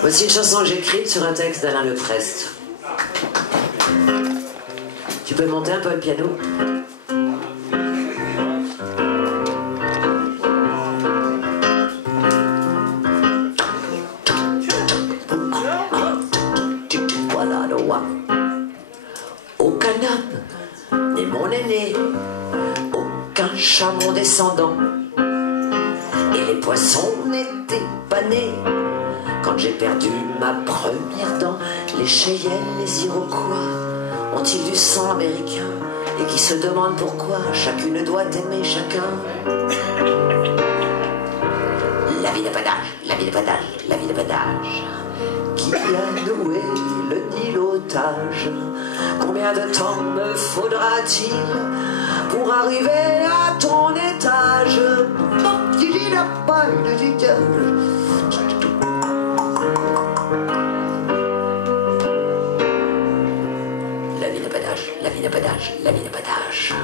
Voici une chanson que j'ai écrite sur un texte d'Alain Leprest. Tu peux monter un peu le piano ? Voilà le roi. Aucun homme n'est mon aîné, aucun chat mon descendant, et les poissons n'étaient pas nés quand j'ai perdu ma première dent. Les Cheyennes, les Iroquois ont-ils du sang américain et qui se demandent pourquoi chacune doit aimer chacun? La vie n'a pas d'âge, la vie n'a pas d'âge, la vie n'a pas d'âge. Qui a noué le nilotage? Combien de temps me faudra-t-il pour arriver à ton étage? La vie n'a pas d'âge, la vie n'a pas d'âge, la vie n'a pas d'âge.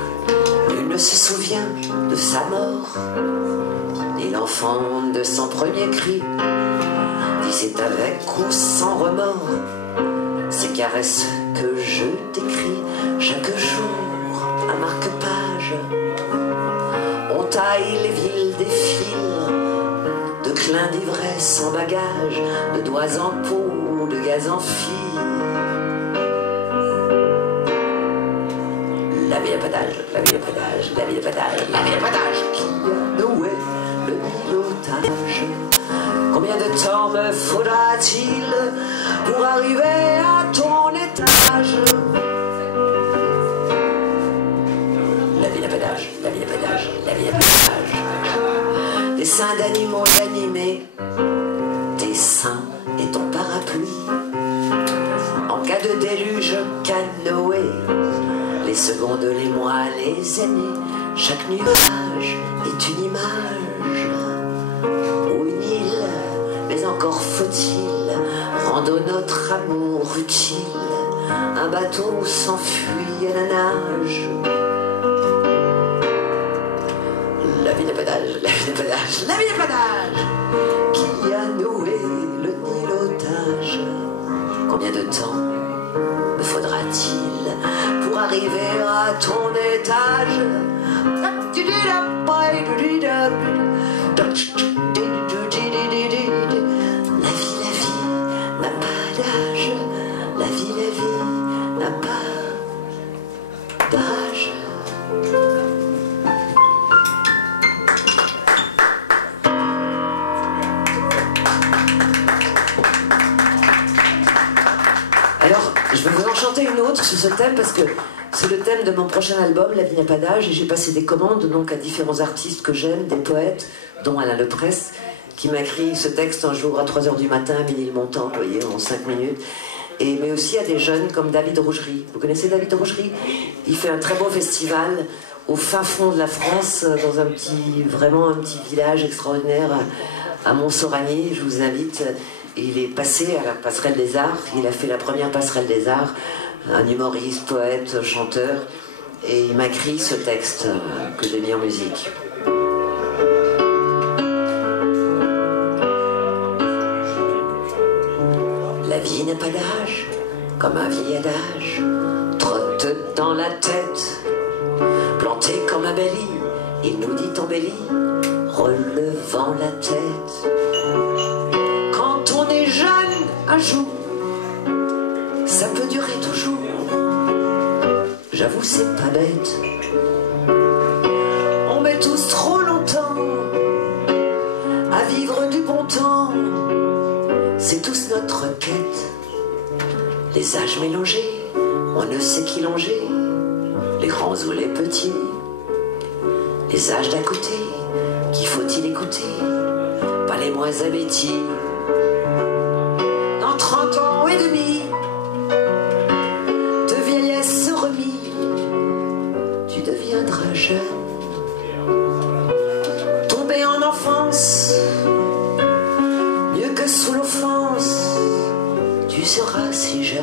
Nul ne se souvient de sa mort, ni l'enfant de son premier cri. Disait avec ou sans remords ces caresses que je décris chaque jour à marque-page. On taille les villes des fils de clins d'ivresse en bagage, de doigts en peau, de gaz en fil. La vie n'a pas d'âge, la vie n'a pas d'âge, la vie n'a pas d'âge, la vie n'a pas d'âge. Qui a noué le nilotage? Combien de temps me faudra-t-il pour arriver à ton étage? La vie n'a pas d'âge, la vie n'a pas d'âge, la vie n'a pas d'âge. Des seins d'animaux animés, tes seins et ton parapluie. En cas de déluge, canoë, les secondes, les mois, les années. Chaque nuage est une image ou une île, mais encore faut-il rendre notre amour utile. Un bateau s'enfuit à la nage. La vie n'a pas d'âge, la vie n'a pas d'âge, la vie n'a pas d'âge. Qui a noué le nilotage? Combien de temps me faudra-t-il pour arriver à ton étage? La vie n'a pas d'âge. Alors, je vais vous en chanter une autre sur ce thème parce que c'est le thème de mon prochain album, La vie n'a pas d'âge, et j'ai passé des commandes donc à différents artistes que j'aime, des poètes, dont Alain Leprest, qui m'a écrit ce texte un jour à 3h du matin à Ménilmontant, vous voyez, en 5 minutes. Mais aussi à des jeunes comme David Rougerie. Vous connaissez David Rougerie? Il fait un très beau festival au fin fond de la France, dans vraiment un petit village extraordinaire à Montsoragny. Je vous invite. Il est passé à la Passerelle des Arts. Il a fait la première Passerelle des Arts. Un humoriste, poète, chanteur. Et il m'a écrit ce texte que j'ai mis en musique. La vie n'a pas d'âge, comme un vieil adage, trotte dans la tête, planté comme un belly, il nous dit embelli, relevant la tête. Quand on est jeune, un jour, ça peut durer toujours. J'avoue, c'est pas bête. On met tous trop longtemps à vivre du bon temps. C'est tous notre quête. Les âges mélangés, on ne sait qui longer, les grands ou les petits. Les âges d'à côté, qui faut-il écouter? Pas les moins abétis. Dans 30 ans et demi, de vieillesse remis, tu deviendras jeune. Tombé en enfance, mieux que sous l'offense, tu seras si jeune.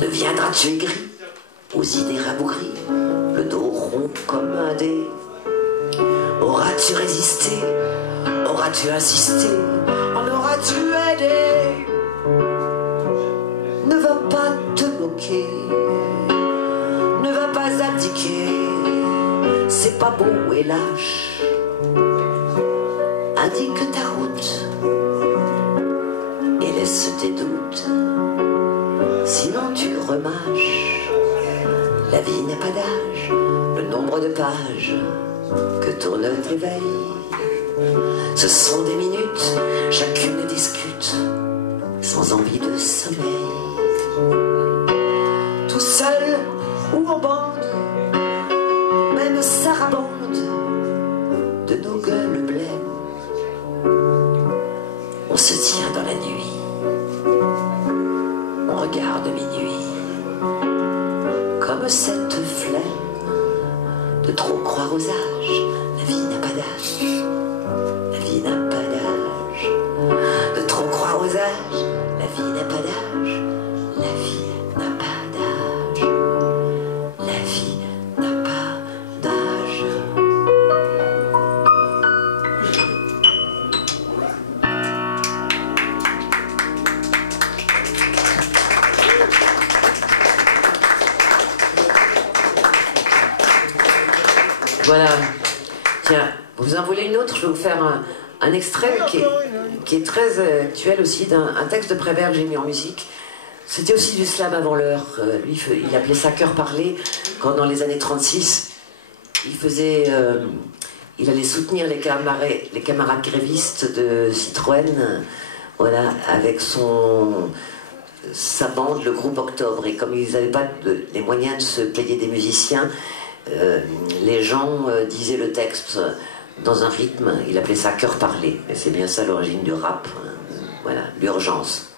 De viendras-tu aigri, aux idées rabougries, le dos rond comme un dé? Auras-tu résisté? Auras-tu insisté? En auras-tu aidé? Ne va pas te moquer, ne va pas abdiquer, c'est pas beau et lâche. Indique ta route et laisse tes doutes, sinon tu remâches. La vie n'a pas d'âge, le nombre de pages que tourne tes veilles, ce sont des minutes, chacune discute, sans envie de sommeil. Tout seul ou en bande, même sarabande, de nos gueules blêmes, on se tient dans la nuit, on regarde minuit, comme cette flemme de trop croire aux âges. La vie n'a pas d'âge, la vie n'a pas d'âge, de trop croire aux âges. La vie n'a pas d'âge, la vie n'a pas d'âge, la vie n'a pas d'âge. Voilà. Tiens, vous en voulez une autre? Je vais vous faire un extrait qui est très actuel aussi, d'un texte de Prévert que j'ai mis en musique. C'était aussi du slam avant l'heure. Lui, il appelait ça cœur parlé. Quand dans les années 36, il allait soutenir les camarades grévistes de Citroën, voilà, avec sa bande, le groupe Octobre. Et comme ils n'avaient pas les moyens de se payer des musiciens, les gens disaient le texte dans un rythme, il appelait ça cœur parlé. Et c'est bien ça l'origine du rap, voilà, l'urgence.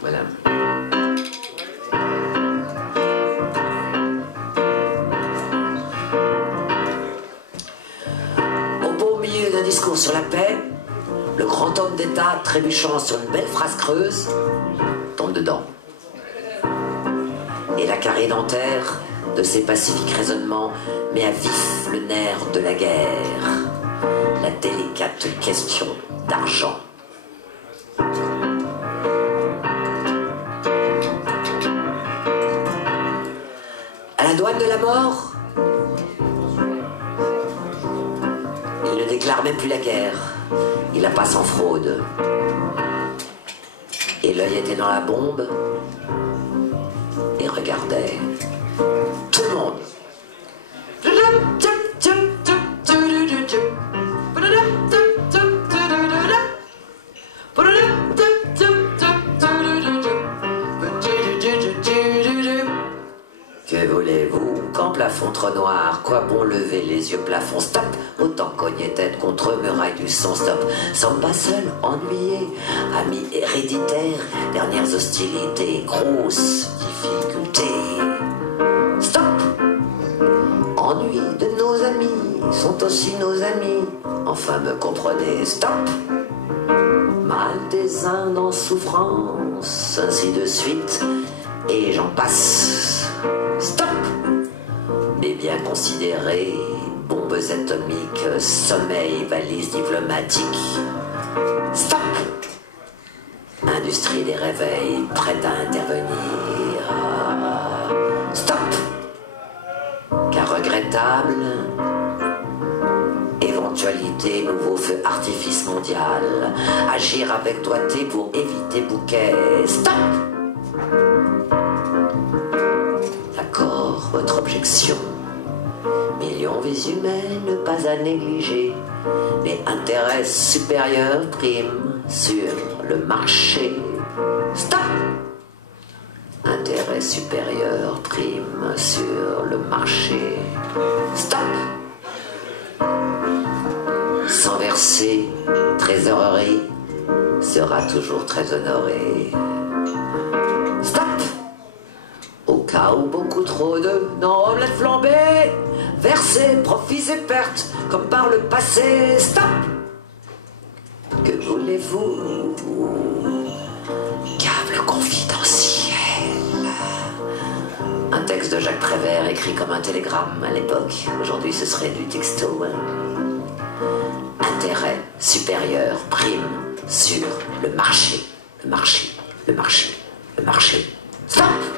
Voilà. Au beau milieu d'un discours sur la paix, le grand homme d'État, trébuchant sur une belle phrase creuse, tombe dedans. Et la carré dentaire de ses pacifiques raisonnements met à vif le nerf de la guerre, la délicate question d'argent. À la douane de la mort, il ne déclare même plus la guerre, il la passe en fraude. Et l'œil était dans la bombe et regardait tout le monde. Que voulez-vous quand plafond trop noir? Quoi bon lever les yeux plafond? Stop! Autant cogner tête contre muraille du son. Stop! Samba seul, ennuyé, ami héréditaire, dernières hostilités, grosses difficultés. Stop! Ennui de nos amis sont aussi nos amis. Enfin, me comprenez? Stop! Mal des Indes en souffrance, ainsi de suite, et j'en passe. Stop! Mais bien considéré, bombes atomiques, sommeil, valises diplomatiques. Stop! Industrie des réveils, prête à intervenir. Stop! Car regrettable, éventualité, nouveau feu artifice mondial. Agir avec doigté pour éviter bouquet. Stop! D'accord, votre objection. Millions vies humaines, pas à négliger. Mais intérêt supérieur prime sur le marché. Stop! Intérêt supérieur prime sur le marché. Stop! Sans verser, trésorerie sera toujours très honorée. Stop! Au cas où beaucoup trop de non-omelettes flambées, versées, profits et pertes, comme par le passé. Stop! Que voulez-vous? Câble confidentiel. texte de Jacques Prévert écrit comme un télégramme à l'époque. Aujourd'hui, ce serait du texto. Intérêt supérieur prime sur le marché. Le marché, le marché, le marché. Stop!